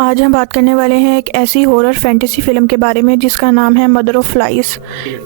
आज हम बात करने वाले हैं एक ऐसी हॉरर फैंटेसी फिल्म के बारे में जिसका नाम है मदर ऑफ फ्लाइज।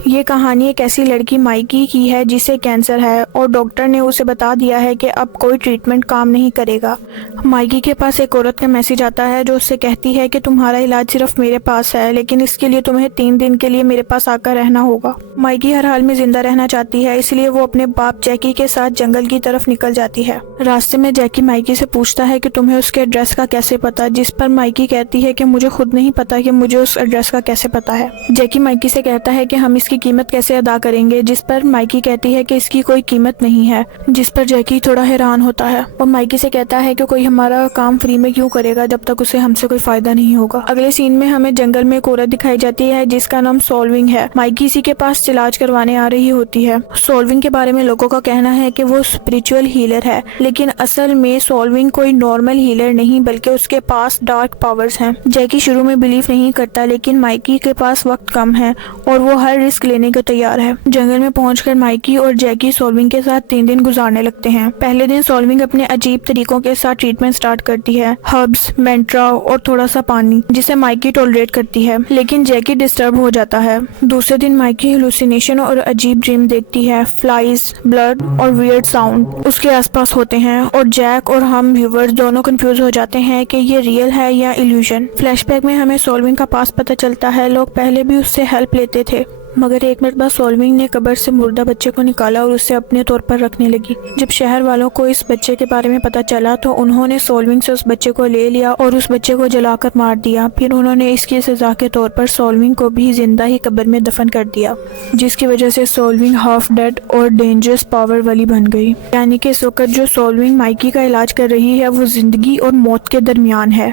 ये कहानी एक ऐसी लड़की माइकी की है जिसे कैंसर है और डॉक्टर ने उसे बता दिया है कि अब कोई ट्रीटमेंट काम नहीं करेगा। माइकी के पास एक औरत का मैसेज आता है जो उससे कहती है कि तुम्हारा इलाज सिर्फ मेरे पास है, लेकिन इसके लिए तुम्हें 3 दिन के लिए मेरे पास आकर रहना होगा। माइकी हर हाल में जिंदा रहना चाहती है, इसलिए वो अपने बाप जैकी के साथ जंगल की तरफ निकल जाती है। रास्ते में जैकी माइकी से पूछता है कि तुम्हें उसके एड्रेस का कैसे पता, जिस पर माइकी कहती है कि मुझे खुद नहीं पता कि मुझे उस एड्रेस का कैसे पता है। जैकी माइकी से कहता है कि हम इसकी कीमत कैसे अदा करेंगे, जिस पर माइकी कहती है कि इसकी कोई कीमत नहीं है, जिस पर जैकी थोड़ा हैरान होता है और माइकी से कहता है कि कोई हमारा काम फ्री में क्यों करेगा जब तक उसे हमसे कोई फायदा नहीं होगा। अगले सीन में हमें जंगल में एक औरत दिखाई जाती है जिसका नाम सॉल्विंग है। माइकी इसी के पास इलाज करवाने आ रही होती है। सॉल्विंग के बारे में लोगों का कहना है कि वो स्पिरिचुअल हीलर है, लेकिन असल में सॉल्विंग कोई नॉर्मल हीलर नहीं बल्कि उसके पास डार्क पावर्स हैं। जैकी शुरू में बिलीव नहीं करता, लेकिन माइकी के पास वक्त कम है और वो हर रिस्क लेने को तैयार है। जंगल में पहुंचकर माइकी और जैकी सॉल्विंग के साथ 3 दिन गुजारने लगते हैं। पहले दिन सॉल्विंग अपने अजीब तरीकों के साथ ट्रीटमेंट स्टार्ट करती है, हर्ब्स, मेंट्रा और थोड़ा सा पानी, जिसे माइकी टॉलरेट करती है, लेकिन जैकी डिस्टर्ब हो जाता है। दूसरे दिन माइकी हेलुसिनेशन और अजीब ड्रीम देखती है। फ्लाइज, ब्लड और वियर्ड साउंड उसके आसपास होते हैं और जैक और हम व्यूअर्स दोनों कंफ्यूज हो जाते हैं कि ये रियल है या इल्यूजन। फ्लैशबैक में हमें सॉल्विंग का पास पता चलता है। लोग पहले भी उससे हेल्प लेते थे, मगर 1 मिनट बाद सॉल्विंग ने कब्र से मुर्दा बच्चे को निकाला और उसे अपने तौर पर रखने लगी। जब शहर वालों को इस बच्चे के बारे में पता चला तो उन्होंने सॉल्विंग से उस बच्चे को ले लिया और उस बच्चे को जलाकर मार दिया। फिर उन्होंने इसकी सजा के तौर पर सॉल्विंग को भी जिंदा ही कब्र में दफन कर दिया, जिसकी वजह से सॉल्विंग हाफ डेड और डेंजरस पावर वाली बन गई। यानी कि इस वक्त जो सॉल्विंग माइकी का इलाज कर रही है वो जिंदगी और मौत के दरमियान है।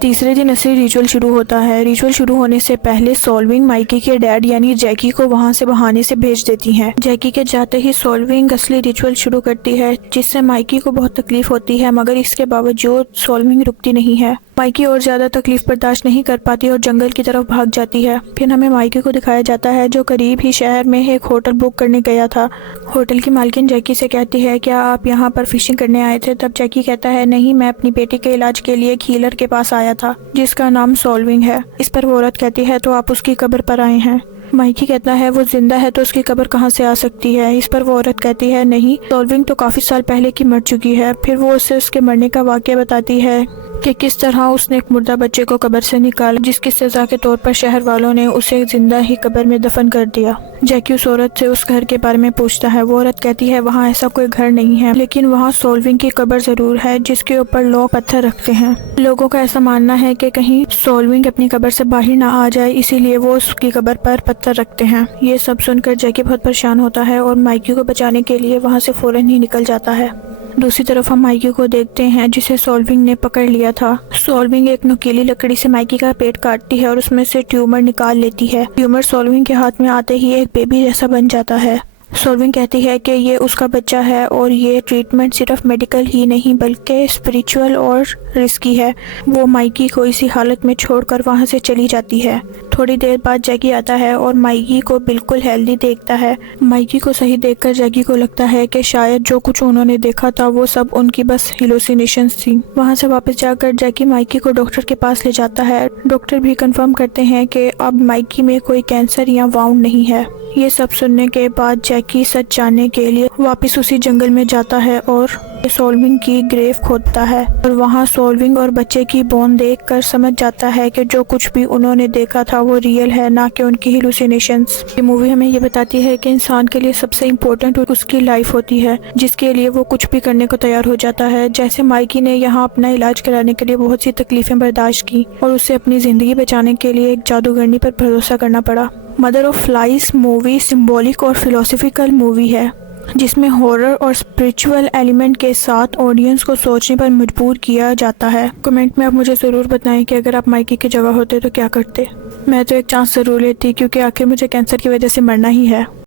तीसरे दिन असली रिचुअल शुरू होता है। रिचुअल शुरू होने से पहले सॉल्विंग माइकी के डैड यानी जैकी को वहां से बहाने से भेज देती हैं। जैकी के जाते ही सॉल्विंग असली रिचुअल शुरू करती है, जिससे माइकी को बहुत तकलीफ होती है, मगर इसके बावजूद सॉल्विंग रुकती नहीं है। माइकी और ज्यादा तकलीफ बर्दाश्त नहीं कर पाती और जंगल की तरफ भाग जाती है। फिर हमें माइकी को दिखाया जाता है जो करीब ही शहर में एक होटल बुक करने गया था। होटल की मालकिन जैकी से कहती है, क्या आप यहाँ पर फिशिंग करने आए थे? तब जैकी कहता है, नहीं, मैं अपनी बेटी के इलाज के लिए एक हीलर के पास आया था जिसका नाम सॉल्विंग है। इस पर वो औरत कहती है, तो आप उसकी कब्र पर आए हैं? माइकी कहता है, वो जिंदा है तो उसकी कब्र कहाँ से आ सकती है? इस पर वो औरत कहती है, नहीं, सॉल्विंग तो काफी साल पहले की मर चुकी है। फिर वो उसे उसके मरने का वाकया बताती है कि किस तरह उसने एक मुर्दा बच्चे को कब्र से निकाला, जिसकी सजा के तौर पर शहर वालों ने उसे जिंदा ही कब्र में दफन कर दिया। जैकी उस औरत से उस घर के बारे में पूछता है। वो औरत कहती है, वहाँ ऐसा कोई घर नहीं है, लेकिन वहाँ सॉल्विंग की कब्र जरूर है जिसके ऊपर लोग पत्थर रखते हैं। लोगों का ऐसा मानना है कि कहीं सॉल्विंग अपनी कब्र से बाहर ना आ जाए, इसीलिए वो उसकी कब्र पर पत्थर रखते हैं। ये सब सुनकर जैकी बहुत परेशान होता है और माइकी को बचाने के लिए वहाँ से फौरन ही निकल जाता है। दूसरी तरफ हम माइकी को देखते हैं जिसे सॉल्विंग ने पकड़ लिया था। सॉल्विंग एक नुकीली लकड़ी से माइकी का पेट काटती है और उसमें से ट्यूमर निकाल लेती है। ट्यूमर सॉल्विंग के हाथ में आते ही एक बेबी जैसा बन जाता है। सॉल्विंग कहती है कि ये उसका बच्चा है और ये ट्रीटमेंट सिर्फ मेडिकल ही नहीं बल्कि स्पिरिचुअल और रिस्की है। वो माइकी को इसी हालत में छोड़कर वहाँ से चली जाती है। थोड़ी देर बाद जैकी आता है और माइकी को बिल्कुल हेल्दी देखता है। माइकी को सही देखकर जैकी को लगता है कि शायद जो कुछ उन्होंने देखा था वो सब उनकी बस हेलुसिनेशंस थी। वहाँ से वापस जाकर जैकी माइकी को डॉक्टर के पास ले जाता है। डॉक्टर भी कंफर्म करते हैं कि अब माइकी में कोई कैंसर या वाउंड नहीं है। ये सब सुनने के बाद जैकी सच जानने के लिए वापस उसी जंगल में जाता है और सॉल्विंग की ग्रेव खोदता है और वहाँ सॉल्विंग और बच्चे की बोन देखकर समझ जाता है कि जो कुछ भी उन्होंने देखा था वो रियल है, ना कि उनकी हेलुसिनेशंस। ये मूवी हमें ये बताती है कि इंसान के लिए सबसे इम्पोर्टेंट उसकी लाइफ होती है, जिसके लिए वो कुछ भी करने को तैयार हो जाता है। जैसे माइकी ने यहाँ अपना इलाज कराने के लिए बहुत सी तकलीफें बर्दाश्त की और उसे अपनी जिंदगी बचाने के लिए एक जादूगरनी पर भरोसा करना पड़ा। Mother of flies movie symbolic और फिलोसफिकल मूवी है जिसमें हॉरर और स्पिरिचुअल एलिमेंट के साथ ऑडियंस को सोचने पर मजबूर किया जाता है। कमेंट में आप मुझे ज़रूर बताएं कि अगर आप माइकी की जगह होते तो क्या करते। मैं तो एक चांस ज़रूर लेती, क्योंकि आखिर मुझे कैंसर की वजह से मरना ही है।